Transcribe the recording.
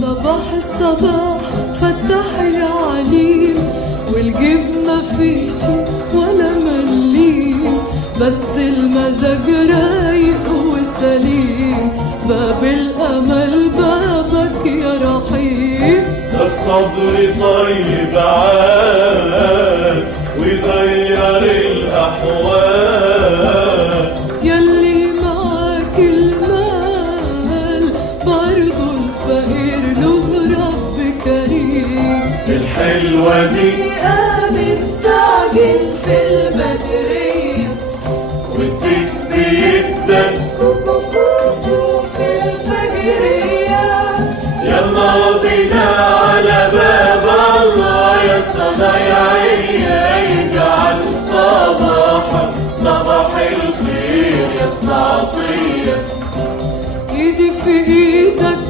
صباح الصباح فتح يا عليم، والجيب ما فيش ولا مليم، بس المزاج رايق وسليم، باب الأمل بابك يا رحيم. ده الصبر طيب عاد ويغير الأحوال، يلي معاك المال برضو الفقير له رب كريم. الحلوة دي قامت تعجن في البدرية، والديك بيدك في الفجرية. يلا بينا على باب الله يا صنايعية، يجعل صباحك صباح الخير يا استعطية. ايدي في ايدك